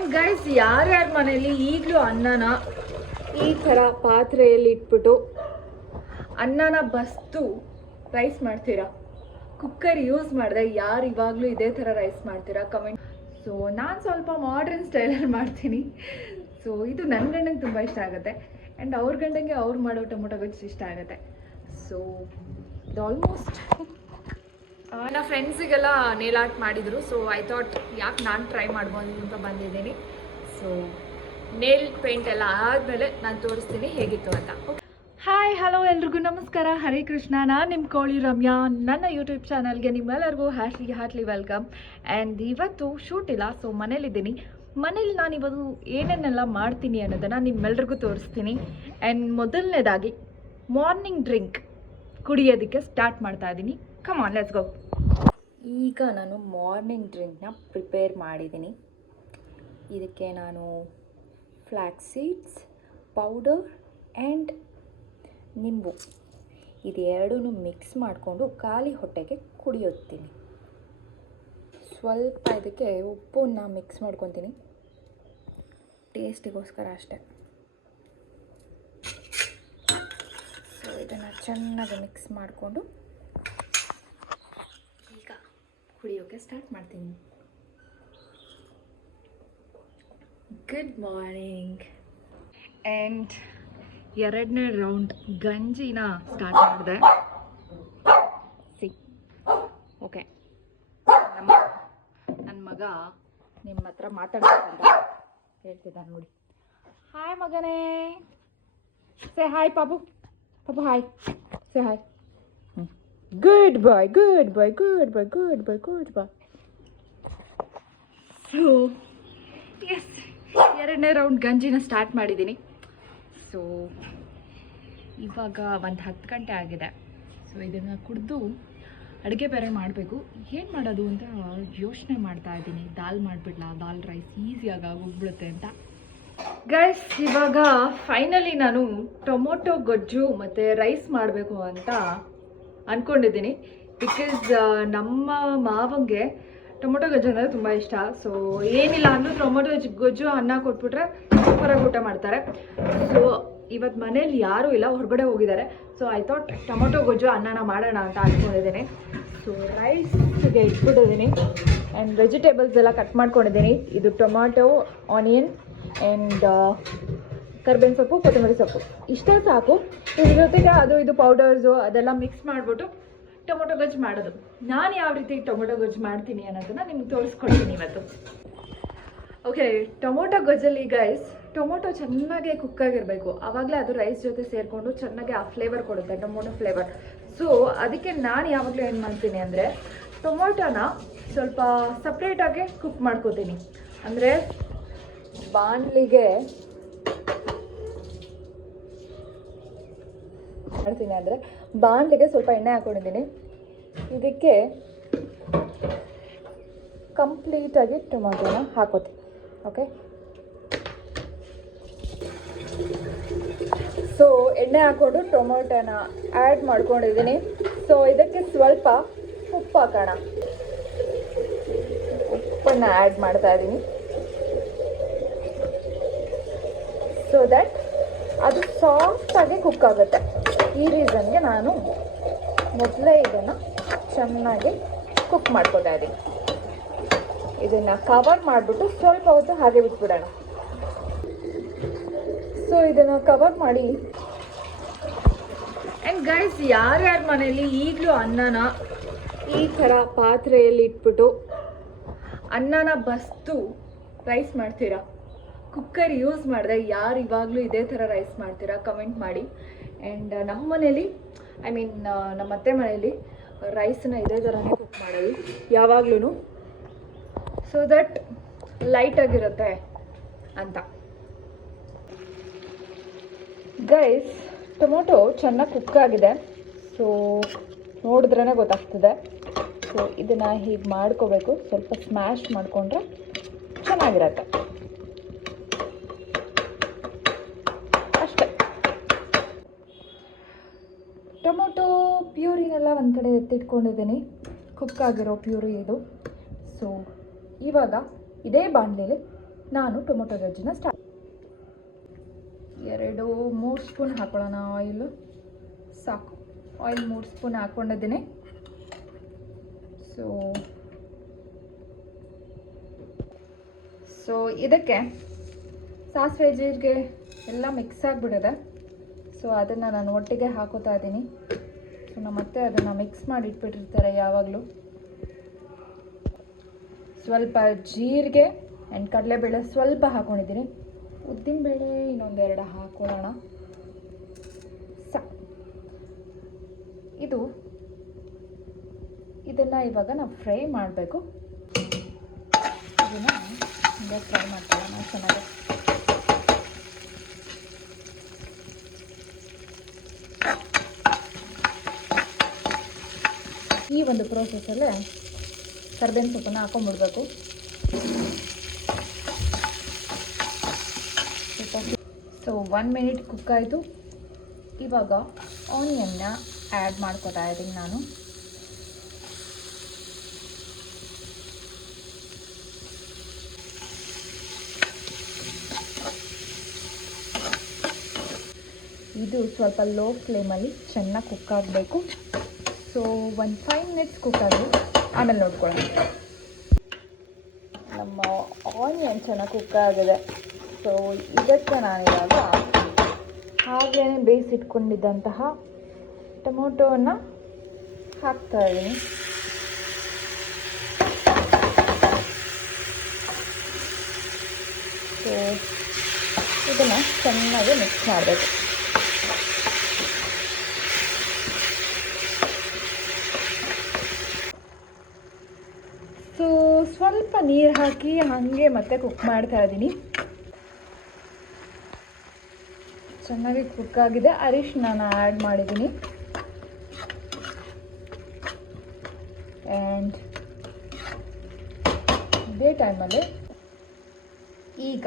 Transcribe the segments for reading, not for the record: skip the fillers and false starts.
And guys, ಯಾರ್ಯಾರ ಮನೇಲಿ ಈಗಲೂ ಅನ್ನನ ಈ ಥರ ಪಾತ್ರೆಯಲ್ಲಿ ಇಟ್ಬಿಟ್ಟು ಅನ್ನನ ಬಸ್ತು ರೈಸ್ ಮಾಡ್ತೀರಾ, ಕುಕ್ಕರ್ ಯೂಸ್ ಮಾಡಿದೆ ಯಾರು ಇವಾಗಲೂ ಇದೇ ಥರ ರೈಸ್ ಮಾಡ್ತೀರಾ ಕಮೆಂಟ್. ಸೊ ನಾನು ಸ್ವಲ್ಪ ಮಾಡ್ರನ್ ಸ್ಟೈಲಲ್ಲಿ ಮಾಡ್ತೀನಿ. ಸೊ ಇದು ನನ್ನ ಗಂಡಂಗೆ ತುಂಬ ಇಷ್ಟ ಆಗುತ್ತೆ ಆ್ಯಂಡ್ ಅವ್ರ ಗಂಡಂಗೆ ಅವ್ರು ಮಾಡೋ ಟೊಮೊಟೊ ಗೊಜ್ಜು ಇಷ್ಟ ಆಗುತ್ತೆ. ಸೊ ಇದು ಆಲ್ಮೋಸ್ಟ್ ನನ್ನ ಫ್ರೆಂಡ್ಸಿಗೆಲ್ಲ ನೇಲ್ ಆರ್ಟ್ ಮಾಡಿದರು. ಸೊ ಐ ಥಾಟ್ ಯಾಕೆ ನಾನು ಟ್ರೈ ಮಾಡ್ಬೋದು ಅಂತ ಬಂದಿದ್ದೀನಿ. ಸೊ ನೇಲ್ ಪೇಂಟ್ ಎಲ್ಲ ಆದಮೇಲೆ ನಾನು ತೋರಿಸ್ತೀನಿ ಹೇಗಿತ್ತು ಅಂತ. ಹಾಯ್, ಹಲೋ, ಎಲ್ರಿಗೂ ನಮಸ್ಕಾರ, ಹರೇ ಕೃಷ್ಣ. ನಾನು ನಿಮ್ಮ ಕೋಳಿ ರಮ್ಯಾ. ನನ್ನ ಯೂಟ್ಯೂಬ್ ಚಾನಲ್ಗೆ ನಿಮ್ಮೆಲ್ಲರಿಗೂ ಹಾರ್ಟ್ಲಿ ವೆಲ್ಕಮ್. ಆ್ಯಂಡ್ ಇವತ್ತು ಶೂಟ್ ಇಲ್ಲ, ಸೊ ಮನೇಲಿದ್ದೀನಿ. ಮನೇಲಿ ನಾನು ಇವತ್ತು ಏನೇನೆಲ್ಲ ಮಾಡ್ತೀನಿ ಅನ್ನೋದನ್ನು ನಿಮ್ಮೆಲ್ರಿಗೂ ತೋರಿಸ್ತೀನಿ. ಆ್ಯಂಡ್ ಮೊದಲನೇದಾಗಿ ಮಾರ್ನಿಂಗ್ ಡ್ರಿಂಕ್ ಕುಡಿಯೋದಕ್ಕೆ ಸ್ಟಾರ್ಟ್ ಮಾಡ್ತಾ ಇದ್ದೀನಿ. Come on, let's go. ಈಗ ನಾನು ಮಾರ್ನಿಂಗ್ ಡ್ರಿಂಕ್ನ ಪ್ರಿಪೇರ್ ಮಾಡಿದ್ದೀನಿ. ಇದಕ್ಕೆ ನಾನು ಫ್ಲ್ಯಾಕ್ಸ್ ಸೀಡ್ಸ್ ಪೌಡರ್ ಆ್ಯಂಡ್ ನಿಂಬು ಇದೆರಡೂ ಮಿಕ್ಸ್ ಮಾಡಿಕೊಂಡು ಖಾಲಿ ಹೊಟ್ಟೆಗೆ ಕುಡಿಯುತ್ತೀನಿ. ಸ್ವಲ್ಪ ಇದಕ್ಕೆ ಉಪ್ಪನ್ನ ಮಿಕ್ಸ್ ಮಾಡ್ಕೊತೀನಿ, ಟೇಸ್ಟಿಗೋಸ್ಕರ ಅಷ್ಟೆ. ಸೊ ಇದನ್ನು ಚೆನ್ನಾಗಿ ಮಿಕ್ಸ್ ಮಾಡಿಕೊಂಡು ಈಗ ಕುಡಿಯೋಕ್ಕೆ ಸ್ಟಾರ್ಟ್ ಮಾಡ್ತೀನಿ. Good morning. ಆ್ಯಂಡ್ ಎರಡನೇ ರೌಂಡ್ ಗಂಜಿನ ಸ್ಟಾರ್ಟ್ ಮಾಡಿದೆ. ಓಕೆ, ನನ್ನ ಮಗ ನಿಮ್ಮ ಹತ್ರ ಮಾತಾಡ್ಬೇಕಂತ ಹೇಳ್ತಿದ್ದ ನೋಡಿ. ಹಾಯ್ ಮಗನೇ, ಸೇ ಹಾಯ್ ಪಾಪು. ಪಾಪು ಹಾಯ್, ಸೇ ಹಾಯ್. ಗುಡ್ ಬಾಯ್, ಗುಡ್ ಬಾಯ್, ಗುಡ್ ಬಾಯ್, ಗುಡ್ ಬಾಯ್, ಗುಡ್ ಬಾಯ್. ಸೊ ಎಸ್, ಎರಡನೇ ರೌಂಡ್ ಗಂಜಿನ ಸ್ಟಾರ್ಟ್ ಮಾಡಿದ್ದೀನಿ. ಸೊ ಇವಾಗ ಒಂದು 10 ಗಂಟೆ ಆಗಿದೆ. ಸೊ ಇದನ್ನು ಕುಡಿದು ಅಡುಗೆ ಬೇರೆ ಮಾಡಬೇಕು. ಏನು ಮಾಡೋದು ಅಂತ ಯೋಚನೆ ಮಾಡ್ತಾ ಇದ್ದೀನಿ. ದಾಲ್ ಮಾಡಿಬಿಡ್ಲಾ, ದಾಲ್ ರೈಸ್ ಈಸಿಯಾಗಿ ಆಗೋಗ್ಬಿಡುತ್ತೆ ಅಂತ. ಗೈಸ್, ಇವಾಗ ಫೈನಲಿ ನಾನು ಟೊಮೊಟೊ ಗೊಜ್ಜು ಮತ್ತು ರೈಸ್ ಮಾಡಬೇಕು ಅಂತ ಅಂದ್ಕೊಂಡಿದ್ದೀನಿ. ಬಿಕಾಸ್ ನಮ್ಮ ಮಾವಂಗೆ ಟೊಮೊಟೊ ಗೊಜ್ಜು ಅಂದರೆ ತುಂಬ ಇಷ್ಟ. ಸೊ ಏನಿಲ್ಲ ಅಂದರೂ ಟೊಮೊಟೊ ಗೊಜ್ಜು ಅನ್ನ ಕೊಟ್ಬಿಟ್ರೆ ಸೂಪರಾಗಿ ಊಟ ಮಾಡ್ತಾರೆ. ಸೊ ಇವತ್ತು ಮನೇಲಿ ಯಾರೂ ಇಲ್ಲ, ಹೊರಗಡೆ ಹೋಗಿದ್ದಾರೆ. ಸೊ ಐ ಥಾಟ್ ಟೊಮೊಟೊ ಗೊಜ್ಜು ಅನ್ನನ ಮಾಡೋಣ ಅಂತ ಅಂದ್ಕೊಂಡಿದ್ದೀನಿ. ಸೊ ರೈಸ್ಗೆ ಇಟ್ಬಿಟ್ಟಿದ್ದೀನಿ ಆ್ಯಂಡ್ ವೆಜಿಟೇಬಲ್ಸ್ ಎಲ್ಲ ಕಟ್ ಮಾಡ್ಕೊಂಡಿದ್ದೀನಿ. ಇದು ಟೊಮ್ಯಾಟೊ, ಆನಿಯನ್ ಆ್ಯಂಡ್ ಕರ್ಬೇವಿನ ಸೊಪ್ಪು, ಕೊತ್ತಂಬರಿ ಸೊಪ್ಪು, ಇಷ್ಟೇ ಸಾಕು. ಇದ್ರ ಜೊತೆಗೆ ಅದು ಇದು ಪೌಡರ್ಸು ಅದೆಲ್ಲ ಮಿಕ್ಸ್ ಮಾಡಿಬಿಟ್ಟು ಟೊಮೊಟೊ ಗೊಜ್ಜು ಮಾಡೋದು. ನಾನು ಯಾವ ರೀತಿ ಟೊಮೊಟೊ ಗೊಜ್ಜು ಮಾಡ್ತೀನಿ ಅನ್ನೋದನ್ನು ನಿಮ್ಗೆ ತೋರಿಸ್ಕೊಡ್ತೀನಿ ಇವತ್ತು. ಓಕೆ, ಟೊಮೊಟೊ ಗೊಜ್ಜಲ್ಲಿ ಗೈಸ್ ಟೊಮೊಟೊ ಚೆನ್ನಾಗಿ ಕುಕ್ಕಾಗಿರಬೇಕು, ಆವಾಗಲೇ ಅದು ರೈಸ್ ಜೊತೆ ಸೇರಿಕೊಂಡು ಚೆನ್ನಾಗಿ ಆ ಫ್ಲೇವರ್ ಕೊಡುತ್ತೆ, ಟೊಮೊಟೊ ಫ್ಲೇವರ್. ಸೊ ಅದಕ್ಕೆ ನಾನು ಯಾವಾಗಲೂ ಏನು ಮಾಡ್ತೀನಿ ಅಂದರೆ ಟೊಮೊಟೊನ ಸ್ವಲ್ಪ ಸಪ್ರೇಟಾಗಿ ಕುಕ್ ಮಾಡ್ಕೋತೀನಿ. ಅಂದರೆ ಬಾಣಲಿಗೆ ಮಾಡ್ತೀನಿ ಅಂದರೆ ಬಾಣಲಿಗೆ ಸ್ವಲ್ಪ ಎಣ್ಣೆ ಹಾಕ್ಕೊಂಡಿದ್ದೀನಿ. ಇದಕ್ಕೆ ಕಂಪ್ಲೀಟಾಗಿ ಟೊಮೊಟೊನ ಹಾಕೋತೀನಿ. ಓಕೆ, ಸೊ ಎಣ್ಣೆ ಹಾಕ್ಕೊಂಡು ಟೊಮೊಟೊನ ಆ್ಯಡ್ ಮಾಡ್ಕೊಂಡಿದ್ದೀನಿ. ಸೊ ಇದಕ್ಕೆ ಸ್ವಲ್ಪ ಉಪ್ಪು ಹಾಕೋಣ. ಉಪ್ಪನ್ನು ಆ್ಯಡ್ ಮಾಡ್ತಾ ಇದ್ದೀನಿ ಸೊ ದ್ಯಾಟ್ ಅದು ಸಾಫ್ಟಾಗಿ ಕುಕ್ ಆಗುತ್ತೆ. ಈ ರೀಸನ್ಗೆ ನಾನು ಮೊದಲೇ ಇದನ್ನು ಚೆನ್ನಾಗಿ ಕುಕ್ ಮಾಡ್ಕೊತಾ ಇದ್ದೀನಿ. ಇದನ್ನು ಕವರ್ ಮಾಡಿಬಿಟ್ಟು ಸ್ವಲ್ಪ ಹೊತ್ತು ಹಾಗೆ ಬಿಟ್ಬಿಡೋಣ. ಸೊ ಇದನ್ನು ಕವರ್ ಮಾಡಿ. ಆ್ಯಂಡ್ ಗೈಸ್, ಯಾರ್ಯಾರ ಮನೇಲಿ ಈಗಲೂ ಅನ್ನನ ಈ ಥರ ಪಾತ್ರೆಯಲ್ಲಿ ಇಟ್ಬಿಟ್ಟು ಅನ್ನನ ಬಸ್ತು ರೈಸ್ ಮಾಡ್ತೀರಾ, ಕುಕ್ಕರ್ ಯೂಸ್ ಮಾಡಿದೆ ಯಾರು ಇವಾಗಲೂ ಇದೇ ಥರ ರೈಸ್ ಮಾಡ್ತೀರಾ ಕಮೆಂಟ್ ಮಾಡಿ. ಆ್ಯಂಡ್ ನಮ್ಮ ಮನೇಲಿ ನಮ್ಮ ಅತ್ತೆ ಮನೇಲಿ ರೈಸನ್ನ ಇದೇ ಥರನೇ ಕುಕ್ ಮಾಡೋದು ಯಾವಾಗ್ಲೂ, ಸೊ ದಟ್ ಲೈಟಾಗಿರುತ್ತೆ ಅಂತ. ಗೈಸ್, ಟೊಮೊಟೊ ಚೆನ್ನಾಗಿ ಕುಕ್ ಆಗಿದೆ. ಸೊ ನೋಡಿದ್ರೇ ಗೊತ್ತಾಗ್ತದೆ. ಸೊ ಇದನ್ನು ಹೀಗೆ ಮಾಡ್ಕೋಬೇಕು, ಸ್ವಲ್ಪ ಸ್ಮ್ಯಾಶ್ ಮಾಡಿಕೊಂಡ್ರೆ ಚೆನ್ನಾಗಿರತ್ತೆ ಅಷ್ಟೆ. ಟೊಮೊಟೊ ಪ್ಯೂರಿನೆಲ್ಲ ಒಂದು ಕಡೆ ಎತ್ತಿಟ್ಕೊಂಡಿದ್ದೀನಿ, ಕುಕ್ ಆಗಿರೋ ಪ್ಯೂರಿ ಇದು. ಸೊ ಇವಾಗ ಇದೇ ಬಾಣಲೆಯಲ್ಲಿ ನಾನು ಟೊಮೊಟೊ ಗೊಜ್ಜನ್ನ ಸ್ಟಾರ್ಟ್ 2-3 ಸ್ಪೂನ್ ಹಾಕೊಳ್ಳೋಣ. ಆಯಿಲು ಸಾಕು. ಆಯಿಲ್ 3 ಸ್ಪೂನ್ ಹಾಕ್ಕೊಂಡಿದ್ದೀನಿ. ಸೊ ಇದಕ್ಕೆ ಸಾಸಿವೆ ಜೀರಿಗೆ ಎಲ್ಲ ಮಿಕ್ಸ್ ಆಗಿಬಿಡಿದೆ. ಸೊ ಅದನ್ನು ನಾನು ಒಟ್ಟಿಗೆ ಹಾಕೋತಾ ಇದ್ದೀನಿ. ಸೊ ನಮ್ಮತ್ತೆ ಅದನ್ನು ಮಿಕ್ಸ್ ಮಾಡಿ ಇಟ್ಬಿಟ್ಟಿರ್ತಾರೆ ಯಾವಾಗಲೂ. ಸ್ವಲ್ಪ ಜೀರಿಗೆ ಆ್ಯಂಡ್ ಕಡಲೆಬೇಳೆ ಸ್ವಲ್ಪ ಹಾಕ್ಕೊಂಡಿದ್ದೀನಿ. ಉದ್ದಿನಬೇಳೆ ಇನ್ನೊಂದೆರಡು ಹಾಕೊಳ್ಳೋಣ. ಇದನ್ನು ಇವಾಗ ನಾವು ಫ್ರೈ ಮಾಡಬೇಕು. ಇದನ್ನು ಹಿಂಗೆ ಫ್ರೈ ಮಾಡ್ಕೊಳ್ಳೋಣ ಚೆನ್ನಾಗಿ. ಈ ಒಂದು ಪ್ರೋಸೆಸ್ಸಲ್ಲೇ ಕರ್ಬೇವಿನ ಸೊಪ್ಪನ್ನು ಹಾಕೊಂಡ್ಬಿಡ್ಬೇಕು. ಸೊ 1 ಮಿನಿಟ್ ಕುಕ್ ಆಯಿತು. ಇವಾಗ ಆನಿಯನ್ನ ಆ್ಯಡ್ ಮಾಡ್ಕೊತಾ ಇದ್ದೀನಿ ನಾನು. ಇದು ಸ್ವಲ್ಪ ಲೋ ಫ್ಲೇಮಲ್ಲಿ ಚೆನ್ನಾಗಿ ಕುಕ್ ಆಗಬೇಕು. ಸೊ 5 ಮಿನಿಟ್ಸ್ ಕುಕ್ ಆಗಿ ಆಮೇಲೆ ನೋಡ್ಕೊಳ್ಳೋಣ. ನಮ್ಮ ಆನಿಯನ್ ಚೆನ್ನಾಗಿ ಕುಕ್ ಆಗಿದೆ. ಸೊ ಇದಕ್ಕೆ ನಾನಿವಾಗ ಹಾಗೇ ಬೇಯಿಸಿಟ್ಕೊಂಡಿದ್ದಂತಹ ಟೊಮೊಟೊವನ್ನು ಹಾಕ್ತಾ ಇದ್ದೀನಿ. ಸೊ ಇದನ್ನು ಚೆನ್ನಾಗಿ ಮಿಕ್ಸ್ ಮಾಡಬೇಕು. ಸೊ ಸ್ವಲ್ಪ ನೀರು ಹಾಕಿ ಹಾಗೆ ಮತ್ತೆ ಕುಕ್ ಮಾಡ್ತಾ ಇದ್ದೀನಿ. ಚೆನ್ನಾಗಿ ಕುಕ್ ಆಗಿದೆ. ಅರಿಶಿನ ಆ್ಯಡ್ ಮಾಡಿದ್ದೀನಿ. ಆ್ಯಂಡ್ ಇದೇ ಟೈಮಲ್ಲಿ ಈಗ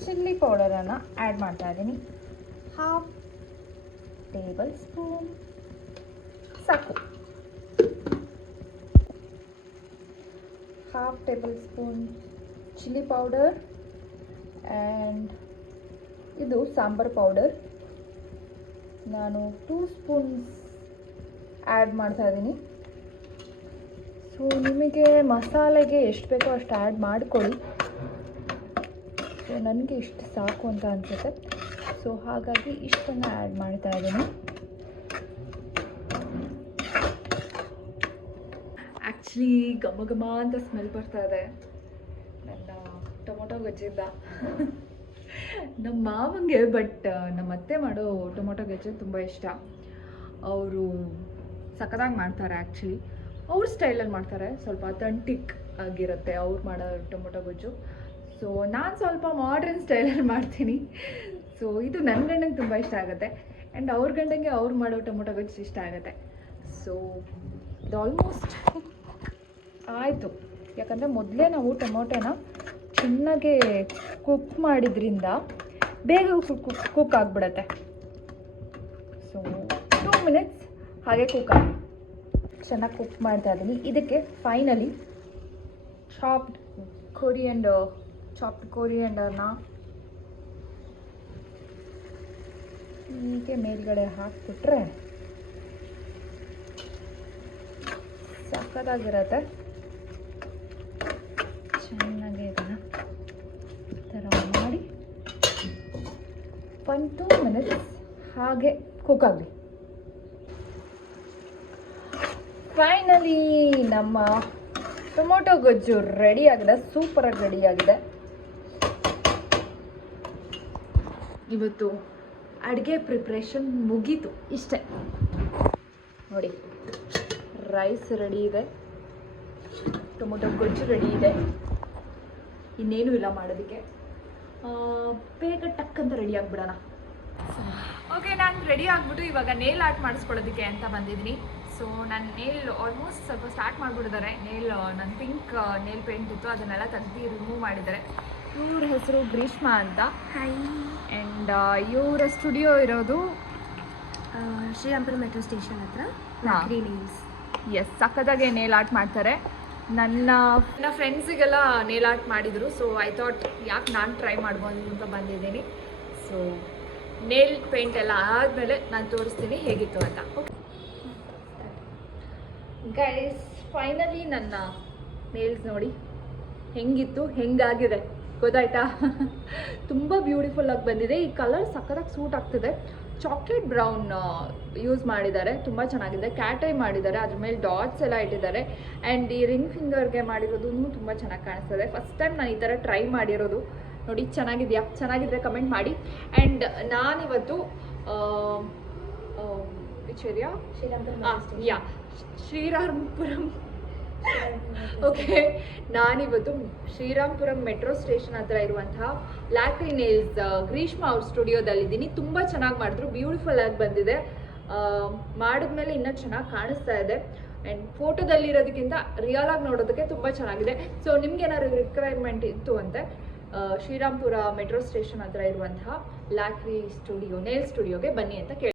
ಚಿಲ್ಲಿ ಪೌಡರನ್ನು ಆ್ಯಡ್ ಮಾಡ್ತಾ ಇದ್ದೀನಿ. 1/2 ಟೇಬಲ್ ಸ್ಪೂನ್ ಸಾಕು. 1/2 table spoon chilli powder and ಇದು ಸಾಂಬಾರ್ ಪೌಡರ್. ನಾನು 2 ಸ್ಪೂನ್ಸ್ ಆ್ಯಡ್ ಮಾಡ್ತಾ ಇದ್ದೀನಿ. ಸೊ ನಿಮಗೆ ಮಸಾಲೆಗೆ ಎಷ್ಟು ಬೇಕೋ ಅಷ್ಟು ಆ್ಯಡ್ ಮಾಡ್ಕೊಳ್ಳಿ. ಸೊ ನನಗೆ ಇಷ್ಟು ಸಾಕು ಅಂತ ಅನಿಸುತ್ತೆ. ಸೊ ಹಾಗಾಗಿ ಇಷ್ಟನ್ನು ಆ್ಯಡ್ ಮಾಡ್ತಾ ಇದ್ದೀನಿ. ಆ್ಯಕ್ಚುಲಿ ಘಮ ಘಮ ಅಂತ ಸ್ಮೆಲ್ ಬರ್ತಾ ಇದೆ ನನ್ನ ಟೊಮೊಟೊ ಗೊಜ್ಜಿಂದ. ನಮ್ಮ ಮಾವಂಗೆ ನಮ್ಮ ಅತ್ತೆ ಮಾಡೋ ಟೊಮೊಟೊ ಗೊಜ್ಜು ತುಂಬ ಇಷ್ಟ. ಅವರು ಸಖತ್ತಾಗಿ ಮಾಡ್ತಾರೆ. ಆ್ಯಕ್ಚುಲಿ ಅವ್ರ ಸ್ಟೈಲಲ್ಲಿ ಮಾಡ್ತಾರೆ. ಸ್ವಲ್ಪ ಅಥೆಂಟಿಕ್ ಆಗಿರುತ್ತೆ ಅವ್ರು ಮಾಡೋ ಟೊಮೊಟೊ ಗೊಜ್ಜು. ಸೊ ನಾನು ಸ್ವಲ್ಪ ಮಾಡ್ರನ್ ಸ್ಟೈಲಲ್ಲಿ ಮಾಡ್ತೀನಿ. ಸೊ ಇದು ನನ್ನ ಗಂಡಂಗೆ ತುಂಬ ಇಷ್ಟ ಆಗುತ್ತೆ. ಆ್ಯಂಡ್ ಅವ್ರ ಗಂಡಂಗೆ ಅವ್ರು ಮಾಡೋ ಟೊಮೊಟೊ ಗೊಜ್ಜು ಇಷ್ಟ ಆಗುತ್ತೆ. ಸೊ ಇದು ಆಲ್ಮೋಸ್ಟ್ ಆಯಿತು. ಯಾಕಂದರೆ ಮೊದಲೇ ನಾವು ಟೊಮೊಟೊನ ಚೆನ್ನಾಗಿ ಕುಕ್ ಮಾಡಿದ್ರಿಂದ ಬೇಗ ಕುಕ್ ಆಗಿಬಿಡತ್ತೆ. ಸೊ 2 ಮಿನಿಟ್ಸ್ ಹಾಗೆ ಕುಕ್ ಆಗಿ ಚೆನ್ನಾಗಿ ಕುಕ್ ಮಾಡ್ತಾ ಇದ್ದೀನಿ. ಇದಕ್ಕೆ ಫೈನಲಿ ಚಾಪ್ಡ್ ಕೊರಿಯಂಡರ್ನ ಹೀಗೆ ಮೇಲ್ಗಡೆ ಹಾಕ್ಬಿಟ್ರೆ ಸಕ್ಕತ್ತಾಗಿರತ್ತೆ. ಚೆನ್ನಾಗಿ ಇದನ್ನು ಥರ ಮಾಡಿ 1-2 ಮಿನಿಟ್ಸ್ ಹಾಗೆ ಕುಕ್ ಆಗಲಿ. ಫೈನಲಿ ನಮ್ಮ ಟೊಮೊಟೊ ಗೊಜ್ಜು ರೆಡಿಯಾಗಿದೆ. ಸೂಪರಾಗಿ ರೆಡಿಯಾಗಿದೆ. ಇವತ್ತು ಅಡುಗೆ ಪ್ರಿಪ್ರೇಷನ್ ಮುಗೀತು. ಇಷ್ಟೇ ನೋಡಿ, ರೈಸ್ ರೆಡಿ ಇದೆ, ಟೊಮೊಟೊ ಗೊಜ್ಜು ರೆಡಿ ಇದೆ. ಇನ್ನೇನು ಇಲ್ಲ ಮಾಡೋದಕ್ಕೆ. ಬೇಗ ಟಕ್ ಅಂತ ರೆಡಿ ಆಗಿಬಿಡೋಣ. ಓಕೆ, ನಾನು ರೆಡಿ ಆಗಿಬಿಟ್ಟು ಇವಾಗ ನೇಲ್ ಆರ್ಟ್ ಮಾಡಿಸ್ಕೊಳ್ಳೋದಕ್ಕೆ ಅಂತ ಬಂದಿದ್ದೀನಿ. ಸೊ ನನ್ನ ನೇಲ್ ಆಲ್ಮೋಸ್ಟ್ ಸ್ವಲ್ಪ ಸ್ಟಾರ್ಟ್ ಮಾಡಿಬಿಟ್ಟಿದ್ದಾರೆ. ನನ್ನ ಪಿಂಕ್ ನೇಲ್ ಪೇಂಟ್ ಇತ್ತು, ಅದನ್ನೆಲ್ಲ ತೆಗೆದು ರಿಮೂವ್ ಮಾಡಿದ್ದಾರೆ. ಇವ್ರ ಹೆಸರು ಗ್ರೀಷ್ಮಾ ಅಂತ. ಆ್ಯಂಡ್ ಇವರ ಸ್ಟುಡಿಯೋ ಇರೋದು ಶ್ರೀರಾಮ್ಪುರ ಮೆಟ್ರೋ ಸ್ಟೇಷನ್ ಹತ್ರ. ನೇಲ್ಸ್. ಎಸ್, ಸಕ್ಕದಾಗೆ ನೇಲ್ ಆರ್ಟ್ ಮಾಡ್ತಾರೆ. ನನ್ನ ಫ್ರೆಂಡ್ಸಿಗೆಲ್ಲ ನೇಲ್ ಆರ್ಟ್ ಮಾಡಿದರು. ಸೊ ಐ ಥಾಟ್ ಯಾಕೆ ನಾನು ಟ್ರೈ ಮಾಡ್ಬೋದು ಅಂತ ಬಂದಿದ್ದೀನಿ. ಸೊ ನೇಲ್ ಪೇಂಟ್ ಎಲ್ಲ ಆದಮೇಲೆ ನಾನು ತೋರಿಸ್ತೀನಿ ಹೇಗಿತ್ತು ಅಂತ. ಓಕೆ ಗೈಸ್, ಫೈನಲಿ ನನ್ನ ನೇಲ್ಸ್ ನೋಡಿ ಹೆಂಗಿತ್ತು, ಹೆಂಗಾಗಿದೆ ಗೊತ್ತಾಯ್ತಾ? ತುಂಬ ಬ್ಯೂಟಿಫುಲ್ಲಾಗಿ ಬಂದಿದೆ. ಈ ಕಲರ್ ಸಕ್ಕತ್ತಾಗಿ ಸೂಟ್ ಆಗ್ತಿದೆ. ಚಾಕ್ಲೇಟ್ ಬ್ರೌನ್ ಯೂಸ್ ಮಾಡಿದ್ದಾರೆ, ತುಂಬ ಚೆನ್ನಾಗಿದೆ. ಕ್ಯಾಟ್ ಐ ಮಾಡಿದ್ದಾರೆ, ಅದ್ರ ಮೇಲೆ ಡಾಟ್ಸ್ ಎಲ್ಲ ಇಟ್ಟಿದ್ದಾರೆ. ಆ್ಯಂಡ್ ಈ ರಿಂಗ್ ಫಿಂಗರ್ಗೆ ಮಾಡಿರೋದು ತುಂಬ ಚೆನ್ನಾಗಿ ಕಾಣಿಸ್ತದೆ. ಫಸ್ಟ್ ಟೈಮ್ ನಾನು ಈ ಥರ ಟ್ರೈ ಮಾಡಿರೋದು. ನೋಡಿ ಚೆನ್ನಾಗಿದೆಯಾ? ಚೆನ್ನಾಗಿದ್ರೆ ಕಮೆಂಟ್ ಮಾಡಿ. ಆ್ಯಂಡ್ ನಾನಿವತ್ತು ವಿಚೇರಿಯಾ ಶ್ರೀರಾಮ್ಪುರಂ ಓಕೆ, ನಾನಿವತ್ತು ಶ್ರೀರಾಮ್ಪುರಂ ಮೆಟ್ರೋ ಸ್ಟೇಷನ್ ಹತ್ರ ಇರುವಂತಹ ಲ್ಯಾಕ್ರಿ ನೇಲ್ಸ್ ಗ್ರೀಷ್ಮಾ ಅವ್ರ ಸ್ಟುಡಿಯೋದಲ್ಲಿದ್ದೀನಿ. ತುಂಬ ಚೆನ್ನಾಗಿ ಮಾಡಿದ್ರು, ಬ್ಯೂಟಿಫುಲ್ ಆಗಿ ಬಂದಿದೆ. ಮಾಡಿದ್ಮೇಲೆ ಇನ್ನೂ ಚೆನ್ನಾಗಿ ಕಾಣಿಸ್ತಾ ಇದೆ. ಆ್ಯಂಡ್ ಫೋಟೋದಲ್ಲಿರೋದಕ್ಕಿಂತ ರಿಯಲ್ ಆಗಿ ನೋಡೋದಕ್ಕೆ ತುಂಬ ಚೆನ್ನಾಗಿದೆ. ಸೊ ನಿಮ್ಗೇನಾದ್ರು ರಿಕ್ವೈರ್ಮೆಂಟ್ ಇತ್ತು ಅಂತೆ ಶ್ರೀರಾಮ್ಪುರ ಮೆಟ್ರೋ ಸ್ಟೇಷನ್ ಹತ್ರ ಇರುವಂತಹ ಲ್ಯಾಕ್ರಿ ಸ್ಟುಡಿಯೋ ನೇಲ್ ಸ್ಟುಡಿಯೋಗೆ ಬನ್ನಿ ಅಂತ ಕೇಳಿ.